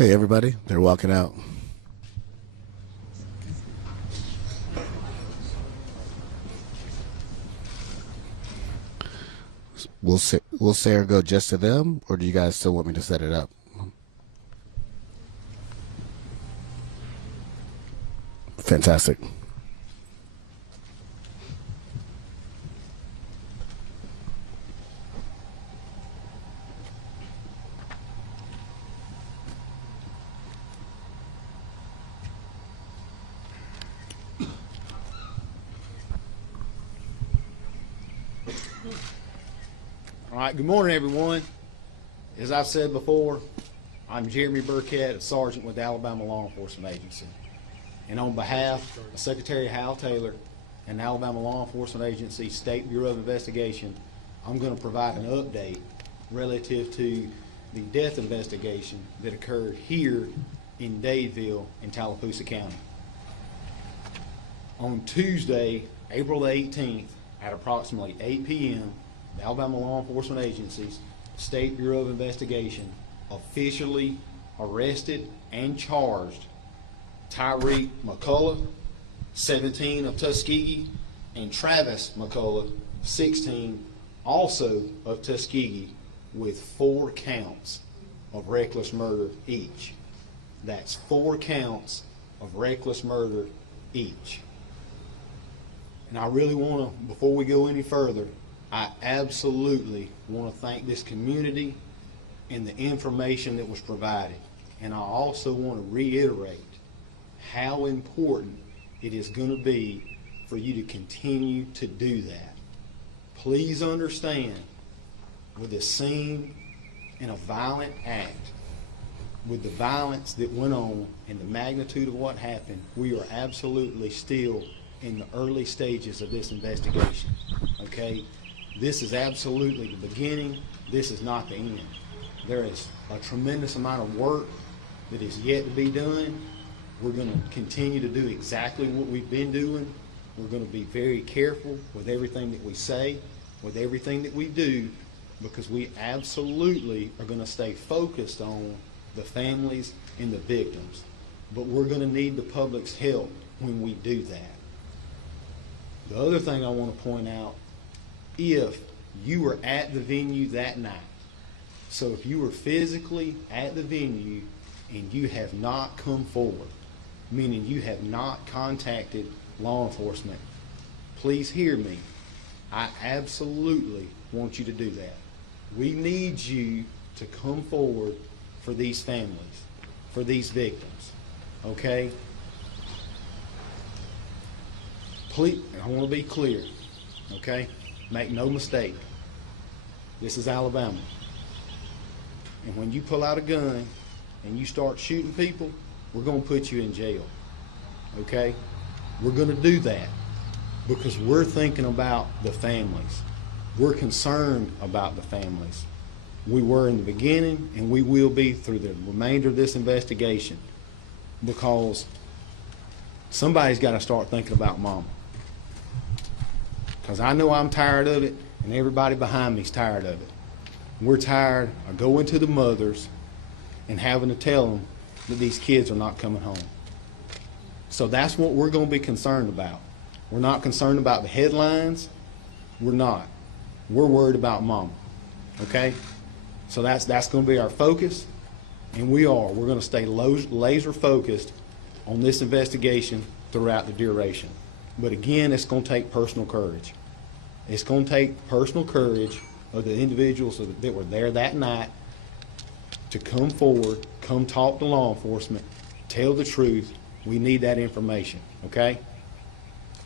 Hey everybody, they're walking out. Will Sarah go just to them, or do you guys still want me to set it up? Fantastic. All right, good morning, everyone. As I've said before, I'm Jeremy Burkett, a sergeant with the Alabama Law Enforcement Agency. And on behalf of Secretary Hal Taylor and the Alabama Law Enforcement Agency State Bureau of Investigation, I'm going to provide an update relative to the death investigation that occurred here in Dadeville in Tallapoosa County. On Tuesday, April the 18th, at approximately 8 p.m., the Alabama Law Enforcement Agency's State Bureau of Investigation officially arrested and charged Tyreek McCullough, 17, of Tuskegee, and Travis McCullough, 16, also of Tuskegee, with 4 counts of reckless murder each. That's 4 counts of reckless murder each. And I really want to, before we go any further, I absolutely want to thank this community and the information that was provided. And I also want to reiterate how important it is going to be for you to continue to do that. Please understand, with the scene in a violent act, with the violence that went on and the magnitude of what happened, we are absolutely still in the early stages of this investigation, okay? This is absolutely the beginning. This is not the end. There is a tremendous amount of work that is yet to be done. We're going to continue to do exactly what we've been doing. We're going to be very careful with everything that we say, with everything that we do, because we absolutely are going to stay focused on the families and the victims. But we're going to need the public's help when we do that. The other thing I want to point out, if you were at the venue that night, so if you were physically at the venue and you have not come forward, meaning you have not contacted law enforcement, please hear me. I absolutely want you to do that. We need you to come forward for these families, for these victims, okay? Please, I want to be clear, okay? Make no mistake. This is Alabama. And when you pull out a gun and you start shooting people, we're going to put you in jail, okay? We're going to do that because we're thinking about the families. We're concerned about the families. We were in the beginning, and we will be through the remainder of this investigation, because somebody's got to start thinking about mama. Because I know I'm tired of it, and everybody behind me is tired of it. We're tired of going to the mothers and having to tell them that these kids are not coming home. So that's what we're going to be concerned about. We're not concerned about the headlines. We're not. We're worried about mama, okay? So that's going to be our focus, and we're going to stay laser focused on this investigation throughout the duration. But again, it's going to take personal courage. It's going to take personal courage of the individuals that were there that night to come forward, come talk to law enforcement, tell the truth. We need that information, okay?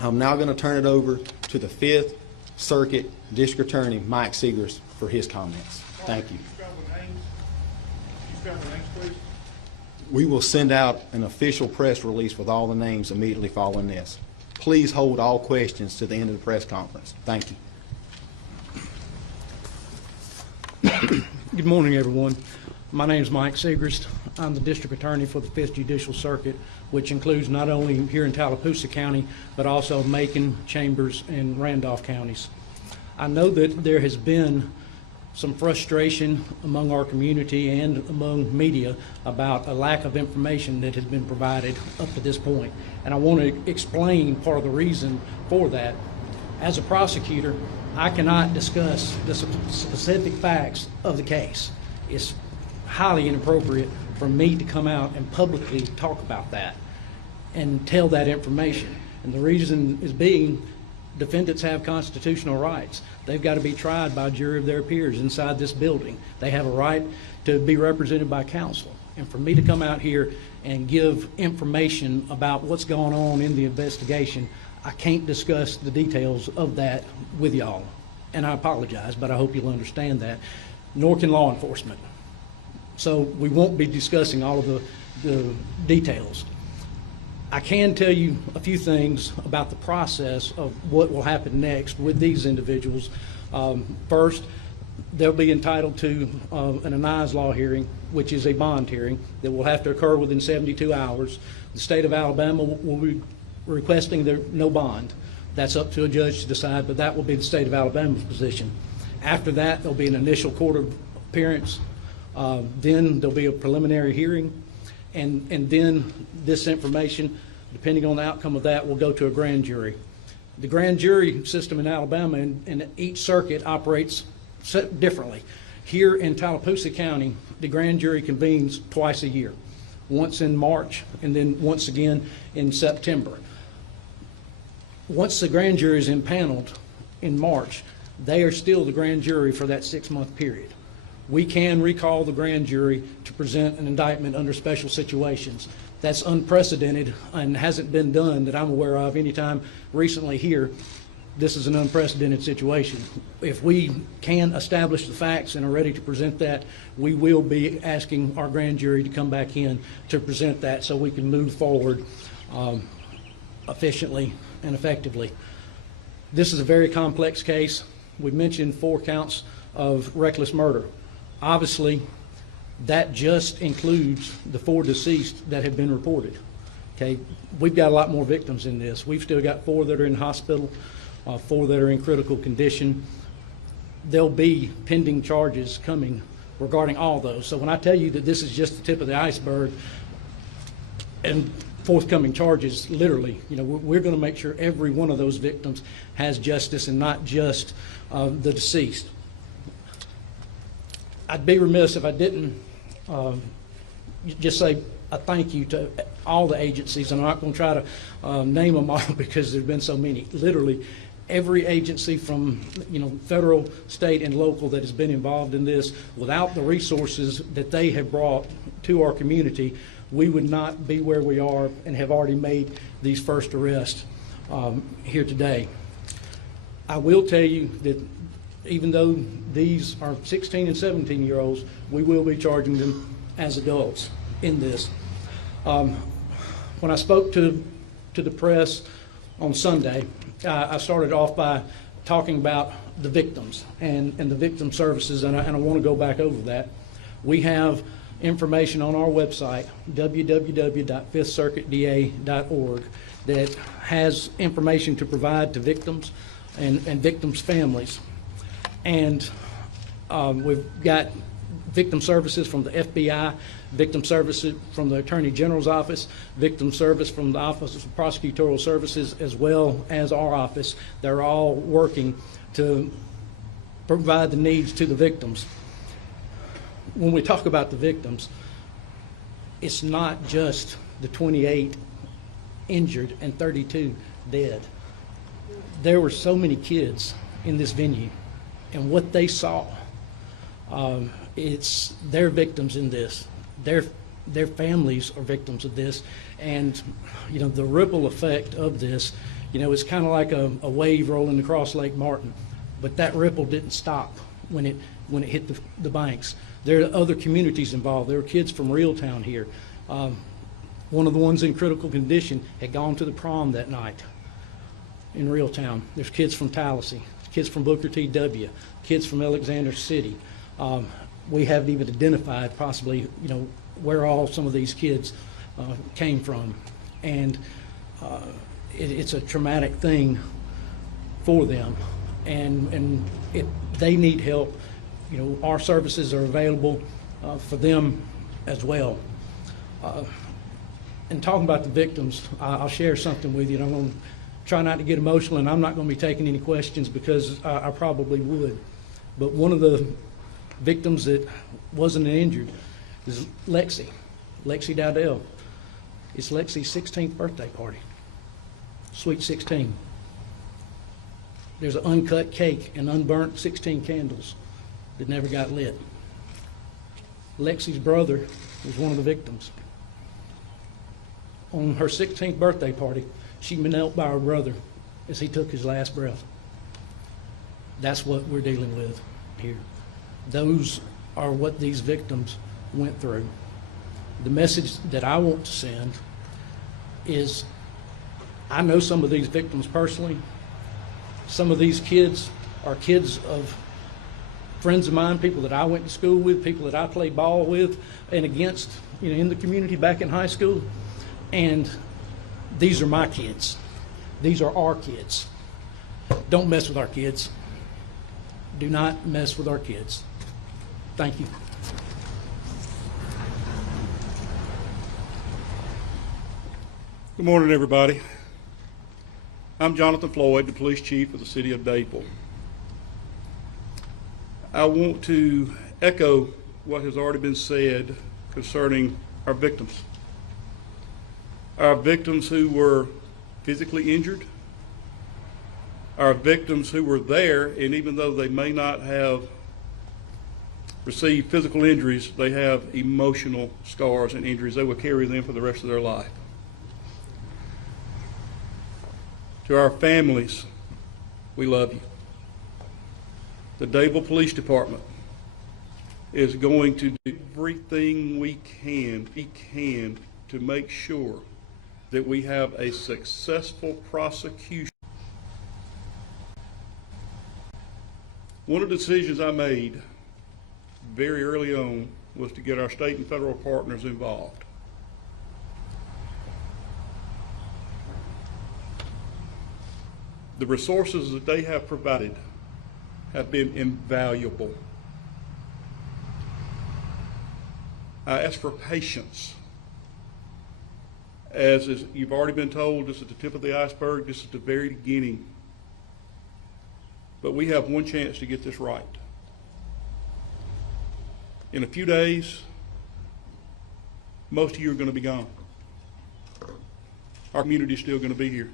I'm now going to turn it over to the 5th Circuit District Attorney, Mike Segrist, for his comments. Thank you. We will send out an official press release with all the names immediately following this. Please hold all questions to the end of the press conference. Thank you. Good morning, everyone. My name is Mike Segrist. I'm the District Attorney for the 5th Judicial Circuit, which includes not only here in Tallapoosa County, but also Macon, Chambers, and Randolph counties. I know that there has been some frustration among our community and among media about a lack of information that has been provided up to this point. And I want to explain part of the reason for that. As a prosecutor, I cannot discuss the specific facts of the case. It's highly inappropriate for me to come out and publicly talk about that and tell that information. And the reason is being, defendants have constitutional rights. They've got to be tried by a jury of their peers inside this building. They have a right to be represented by counsel. And for me to come out here and give information about what's going on in the investigation, I can't discuss the details of that with y'all. And I apologize, but I hope you'll understand that. Nor can law enforcement. So we won't be discussing all of the details. I can tell you a few things about the process of what will happen next with these individuals. First, they'll be entitled to an anise law hearing, which is a bond hearing that will have to occur within 72 hours. The state of Alabama will be requesting no bond. That's up to a judge to decide, but that will be the state of Alabama's position. After that, there'll be an initial court appearance. Then there'll be a preliminary hearing, and then this information, depending on the outcome of that, will go to a grand jury. The grand jury system in Alabama and each circuit operates differently. Here in Tallapoosa County, the grand jury convenes twice a year, once in March and then once again in September. Once the grand jury is impaneled in March, they are still the grand jury for that 6-month period. We can recall the grand jury to present an indictment under special situations. That's unprecedented and hasn't been done that I'm aware of anytime recently here. This is an unprecedented situation. If we can establish the facts and are ready to present that, we will be asking our grand jury to come back in to present that so we can move forward efficiently and effectively. This is a very complex case. We mentioned 4 counts of reckless murder. Obviously, that just includes the 4 deceased that have been reported. Okay, we've got a lot more victims in this. We've still got 4 that are in hospital, 4 that are in critical condition. There'll be pending charges coming regarding all those. So when I tell you that this is just the tip of the iceberg and forthcoming charges, literally, we're going to make sure every one of those victims has justice and not just the deceased. I'd be remiss if I didn't just say a thank you to all the agencies. I'm not going to try to name them all because there's been so many. Literally, every agency from federal, state, and local that has been involved in this. Without the resources that they have brought to our community, we would not be where we are and have already made these first arrests here today. I will tell you that even though these are 16 and 17-year-olds, we will be charging them as adults in this. When I spoke to the press on Sunday, I started off by talking about the victims and the victim services, and I want to go back over that. We have information on our website, www.fifthcircuitda.org, that has information to provide to victims and victims' families. And we've got victim services from the FBI, victim services from the Attorney General's office, victim service from the Office of Prosecutorial Services, as well as our office. They're all working to provide the needs to the victims. When we talk about the victims, it's not just the 28 injured and 32 dead. There were so many kids in this venue, and what they saw, they're victims in this. Their families are victims of this, and the ripple effect of this, it's kind of like a wave rolling across Lake Martin, but that ripple didn't stop when it hit the banks. There are other communities involved. There are kids from Reeltown here. One of the ones in critical condition had gone to the prom that night in Reeltown. There's kids from Tallahassee, kids from Booker T. W., kids from Alexander City. We haven't even identified possibly, where all some of these kids came from. And it's a traumatic thing for them. And they need help. our services are available for them as well. And talking about the victims, I'll share something with you, and I'm going to try not to get emotional, and I'm not going to be taking any questions because I probably would. But one of the victims that wasn't injured is Lexi Dadeville. It's Lexi's 16th birthday party, sweet 16. There's an uncut cake and unburnt 16 candles that never got lit. Lexi's brother was one of the victims. On her 16th birthday party, she knelt by her brother as he took his last breath. That's what we're dealing with here. Those are what these victims went through. The message that I want to send is, I know some of these victims personally. Some of these kids are kids of friends of mine, people that I went to school with, people that I played ball with and against, in the community back in high school. And these are my kids. These are our kids. Don't mess with our kids. Do not mess with our kids. Thank you. Good morning, everybody. I'm Jonathan Floyd, the police chief of the city of Dadeville. I want to echo what has already been said concerning our victims. Our victims who were physically injured, our victims who were there, and even though they may not have received physical injuries, they have emotional scars and injuries. They will carry them for the rest of their life. To our families, we love you. The Dadeville Police Department is going to do everything we can to make sure that we have a successful prosecution. One of the decisions I made very early on was to get our state and federal partners involved. The resources that they have provided have been invaluable. I ask for patience. As you've already been told, this is the tip of the iceberg. This is the very beginning. But we have one chance to get this right. In a few days, most of you are going to be gone. Our community is still going to be here.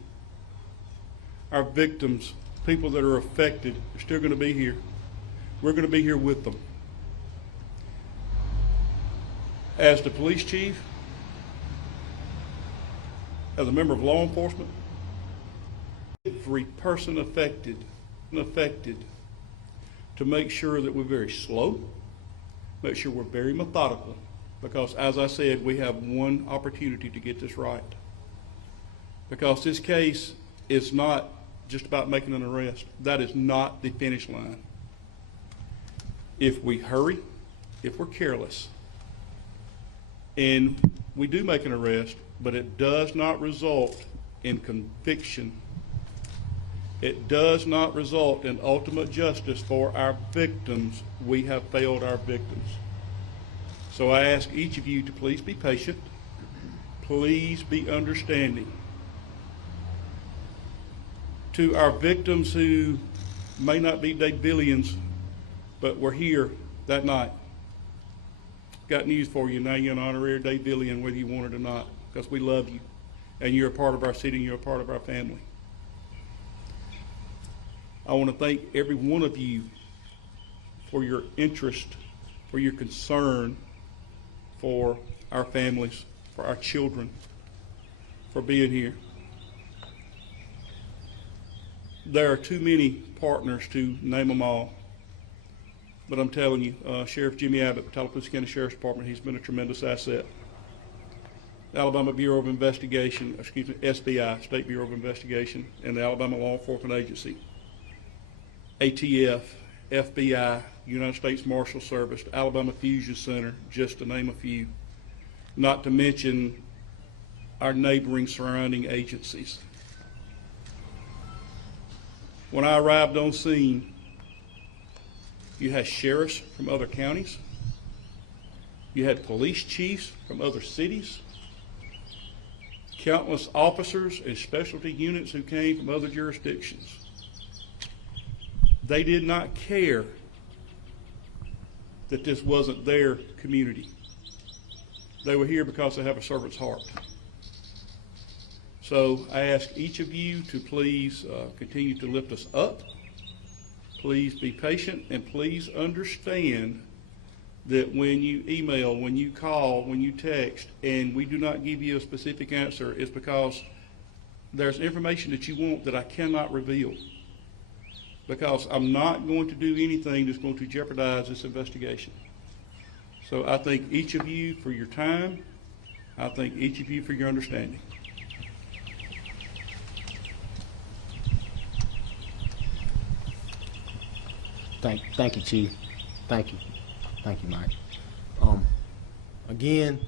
Our victims, people that are affected, are still going to be here. We're going to be here with them. As the police chief, as a member of law enforcement, every person affected to make sure that we're very slow, make sure we're very methodical, because as I said, we have one opportunity to get this right. Because this case is not just about making an arrest. That is not the finish line. If we hurry, if we're careless, and we do make an arrest, but it does not result in conviction, it does not result in ultimate justice for our victims, we have failed our victims. So I ask each of you to please be patient, please be understanding. To our victims who may not be Dadevillians, but were here that night, got news for you. Now you're an honorary Dadevillian, whether you want it or not, because we love you, and you're a part of our city, and you're a part of our family. I want to thank every one of you for your interest, for your concern for our families, for our children, for being here. There are too many partners to name them all, but I'm telling you, Sheriff Jimmy Abbott, Tallapoosa County Sheriff's Department, he's been a tremendous asset. Alabama Bureau of Investigation, SBI, State Bureau of Investigation, and the Alabama Law Enforcement Agency, ATF, FBI, United States Marshals Service, Alabama Fusion Center, just to name a few, not to mention our neighboring surrounding agencies. When I arrived on scene, You had sheriffs from other counties. You had police chiefs from other cities. Countless officers and specialty units who came from other jurisdictions. They did not care that this wasn't their community. They were here because they have a servant's heart. So I ask each of you to please continue to lift us up. Please be patient, and please understand that when you email, when you call, when you text, and we do not give you a specific answer, it's because there's information that you want that I cannot reveal. Because I'm not going to do anything that's going to jeopardize this investigation. So I thank each of you for your time. I thank each of you for your understanding. Thank you, Chief. Thank you, Mike. Again,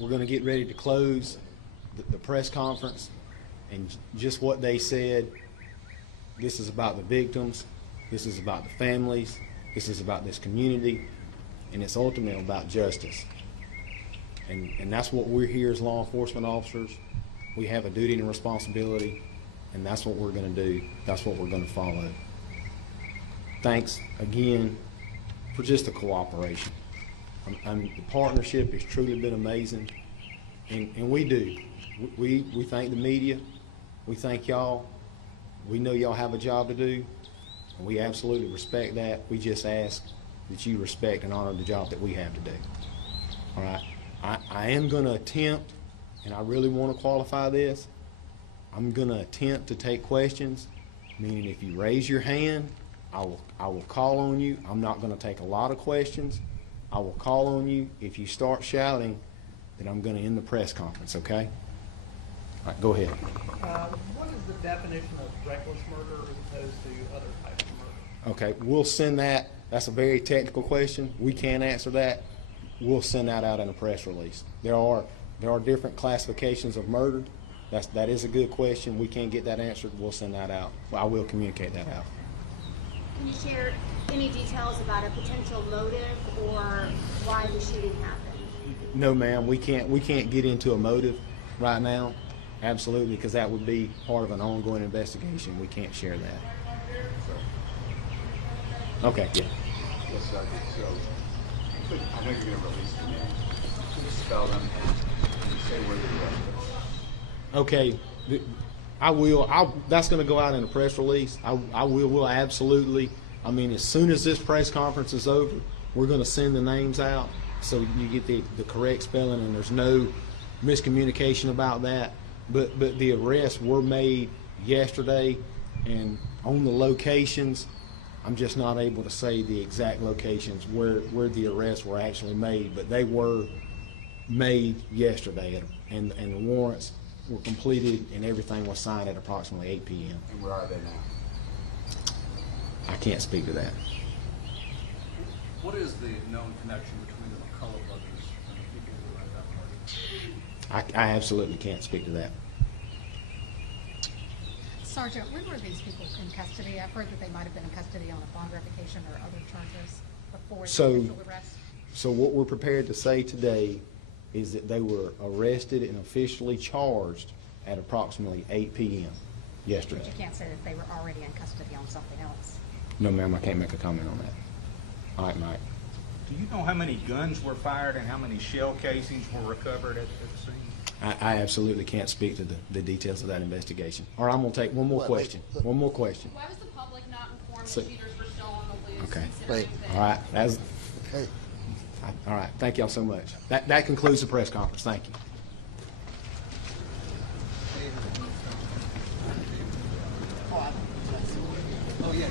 we're going to get ready to close the press conference, and just what they said. This is about the victims. This is about the families. This is about this community, and it's ultimately about justice. And that's what we're here as law enforcement officers. We have a duty and a responsibility, and that's what we're going to do. That's what we're going to follow. Thanks again for just the cooperation. The partnership has truly been amazing, and we do. We thank the media. We thank y'all. We know y'all have a job to do, and we absolutely respect that. We just ask that you respect and honor the job that we have to do. All right? I am going to attempt, and I really want to qualify this, I'm going to attempt to take questions, meaning if you raise your hand, I will call on you. I'm not going to take a lot of questions. I will call on you. If you start shouting, then I'm going to end the press conference, okay? All right, go ahead. What is the definition of reckless murder as opposed to other types of murder? Okay, we'll send that. That's a very technical question. We can't answer that. We'll send that out in a press release. There are different classifications of murder. That is a good question. We can't get that answered. We'll send that out. Well, I will communicate that out. Can you share any details about a potential motive or why the shooting happened? No, ma'am. We can't get into a motive right now. Absolutely, because that would be part of an ongoing investigation. We can't share that. Okay. Yeah. Yes, Sergeant. So, I know you're going to release the names. Can you spell them and say where they're from? Okay. I will. That's going to go out in a press release. I will absolutely. I mean, as soon as this press conference is over, we're going to send the names out so you get the correct spelling, and there's no miscommunication about that. But the arrests were made yesterday, and on the locations, I'm just not able to say the exact locations where the arrests were actually made, but they were made yesterday, and the warrants were completed and everything was signed at approximately 8 p.m. And where are they now? I can't speak to that. What is the known connection between the McCullough brothers and the people who led that party? I absolutely can't speak to that. Sergeant, when were these people in custody? I've heard that they might have been in custody on a bond revocation or other charges before the initial arrest. So what we're prepared to say today is that they were arrested and officially charged at approximately 8 p.m. yesterday. But you can't say that they were already in custody on something else. No, ma'am, I can't make a comment on that. All right, Mike. Do you know how many guns were fired and how many shell casings were recovered at the scene? I absolutely can't speak to the details of that investigation. All right, I'm going to take one more question. One more question. Why was the public not informed So- the shooters were still on the loose? Okay. considering that- All right. All right. Thank y'all so much. That concludes the press conference. Thank you. Oh, yeah.